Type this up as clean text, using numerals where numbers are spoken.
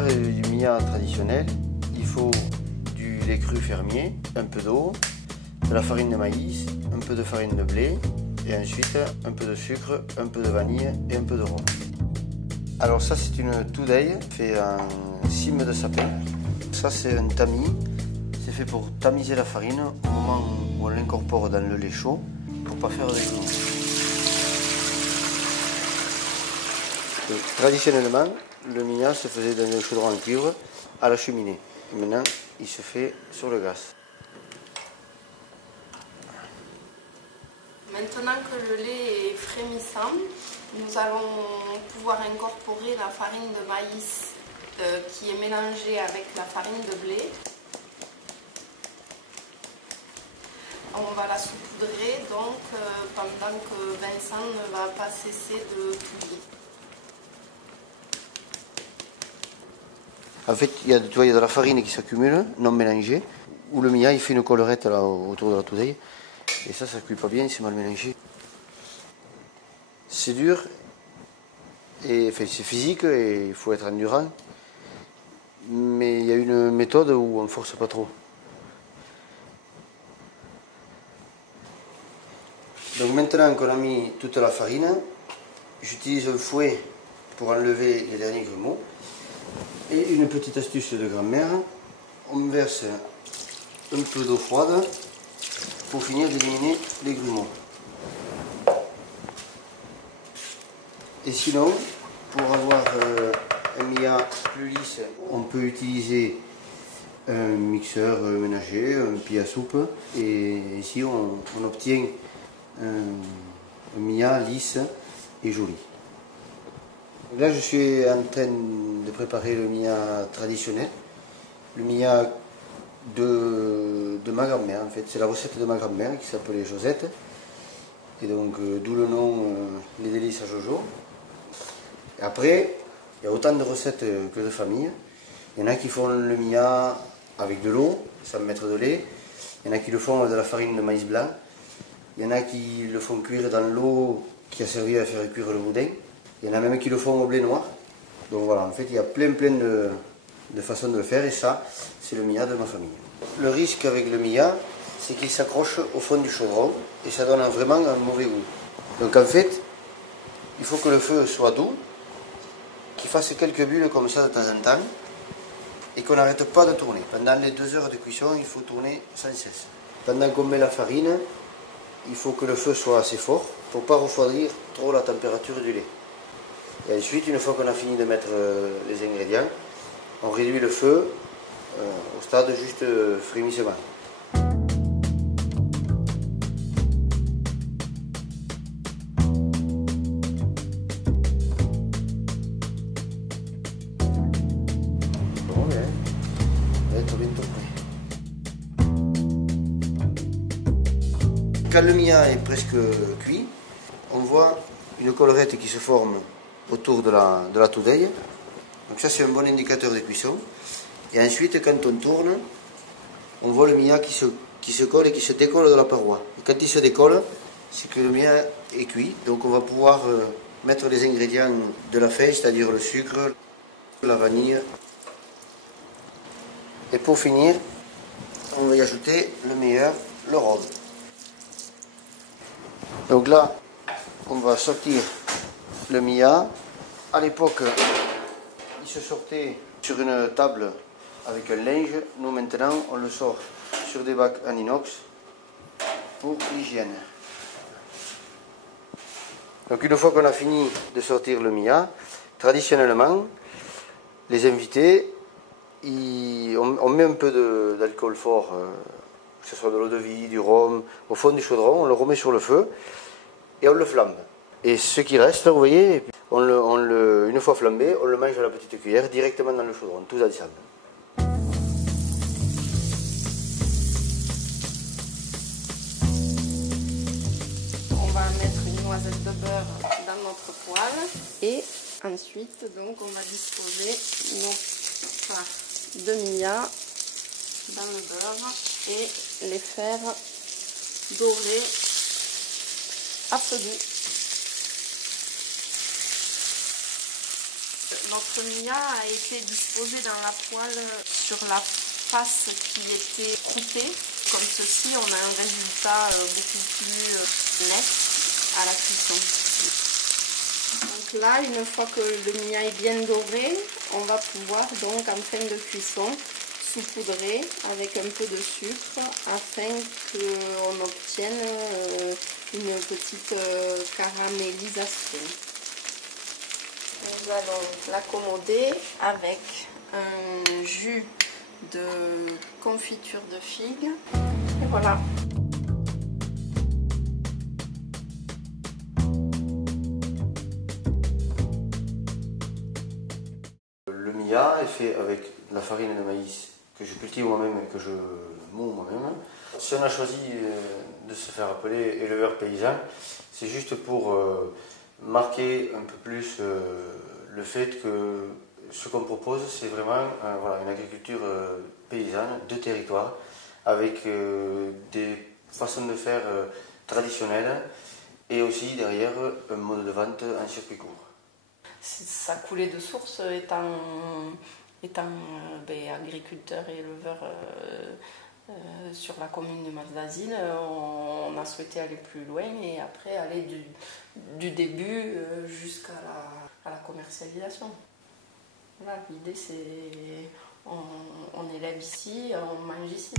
faire du mia traditionnel, il faut du lait cru fermier, un peu d'eau, de la farine de maïs, un peu de farine de blé et ensuite un peu de sucre, un peu de vanille et un peu de rhum. Alors ça c'est une toudeille fait en cime de sapin. Ça c'est un tamis, c'est fait pour tamiser la farine au moment où on l'incorpore dans le lait chaud pour ne pas faire de grumeaux. Traditionnellement, le mia se faisait dans le chaudron en cuivre à la cheminée. Et maintenant, il se fait sur le gaz. Maintenant que le lait est frémissant, nous allons pouvoir incorporer la farine de maïs qui est mélangée avec la farine de blé. On va la saupoudrer donc pendant que Vincent ne va pas cesser de touiller. En fait, il y a de la farine qui s'accumule, non mélangée, où le mia il fait une collerette là, autour de la toudeille. Et ça ne cuit pas bien, c'est mal mélangé. C'est dur, et enfin, c'est physique et il faut être endurant. Mais il y a une méthode où on ne force pas trop. Donc maintenant qu'on a mis toute la farine, j'utilise un fouet pour enlever les derniers grumeaux. Et une petite astuce de grand-mère, on verse un peu d'eau froide pour finir d'éliminer les grumeaux. Et sinon, pour avoir un mia plus lisse, on peut utiliser un mixeur ménager, un pille à soupe, et ici on obtient un mia lisse et joli. Là, je suis en train de préparer le mia traditionnel, le mia de ma grand-mère en fait. C'est la recette de ma grand-mère qui s'appelait Josette, et donc d'où le nom Les Délices à Jojo. Et après, il y a autant de recettes que de familles. Il y en a qui font le mia avec de l'eau, sans mettre de lait. Il y en a qui le font avec de la farine de maïs blanc. Il y en a qui le font cuire dans l'eau qui a servi à faire cuire le boudin. Il y en a même qui le font au blé noir. Donc voilà, en fait, il y a plein de façons de le faire, et ça, c'est le mia de ma famille. Le risque avec le mia, c'est qu'il s'accroche au fond du chaudron et ça donne vraiment un mauvais goût. Donc en fait, il faut que le feu soit doux, qu'il fasse quelques bulles comme ça de temps en temps et qu'on n'arrête pas de tourner. Pendant les 2 heures de cuisson, il faut tourner sans cesse. Pendant qu'on met la farine, il faut que le feu soit assez fort pour ne pas refroidir trop la température du lait. Et ensuite, une fois qu'on a fini de mettre les ingrédients, on réduit le feu au stade juste frémissement. Bon, bien, on va être bientôt prêt. Quand le mia est presque cuit, on voit une collerette qui se forme autour de la toudeille. Donc ça c'est un bon indicateur de cuisson. Et ensuite quand on tourne, on voit le mia qui se colle et qui se décolle de la paroi. Et quand il se décolle, c'est que le mia est cuit. Donc on va pouvoir mettre les ingrédients de la fin, c'est-à-dire le sucre, la vanille. Et pour finir, on va y ajouter le meilleur, le rhum. Donc là, on va sortir le mia. À l'époque, il se sortait sur une table avec un linge. Nous maintenant, on le sort sur des bacs en inox pour l'hygiène. Donc une fois qu'on a fini de sortir le mia, traditionnellement, les invités, on met un peu d'alcool fort, que ce soit de l'eau de vie, du rhum, au fond du chaudron, on le remet sur le feu et on le flambe. Et ce qui reste, vous voyez, une fois flambé, on le mange à la petite cuillère directement dans le chaudron, tous ensemble. On va mettre une noisette de beurre dans notre poêle et ensuite donc on va disposer nos parts de mia dans le beurre et les faire dorer à feu doux. Notre mia a été disposé dans la poêle sur la face qui était croûtée. Comme ceci, on a un résultat beaucoup plus net à la cuisson. Donc là, une fois que le mia est bien doré, on va pouvoir donc en fin de cuisson saupoudrer avec un peu de sucre afin qu'on obtienne une petite caramélisation. Nous allons l'accommoder avec un jus de confiture de figues. Et voilà. Le mia est fait avec de la farine de maïs que je cultive moi-même et que je moule moi-même. Si on a choisi de se faire appeler éleveur paysan, c'est juste pour marquer un peu plus le fait que ce qu'on propose, c'est vraiment voilà, une agriculture paysanne de territoire avec des façons de faire traditionnelles et aussi derrière un mode de vente en circuit court. Ça coulait de source étant agriculteur et éleveur sur la commune de Malvasine, on a souhaité aller plus loin et après aller du début jusqu'à la commercialisation. Voilà, l'idée c'est on élève ici, on mange ici.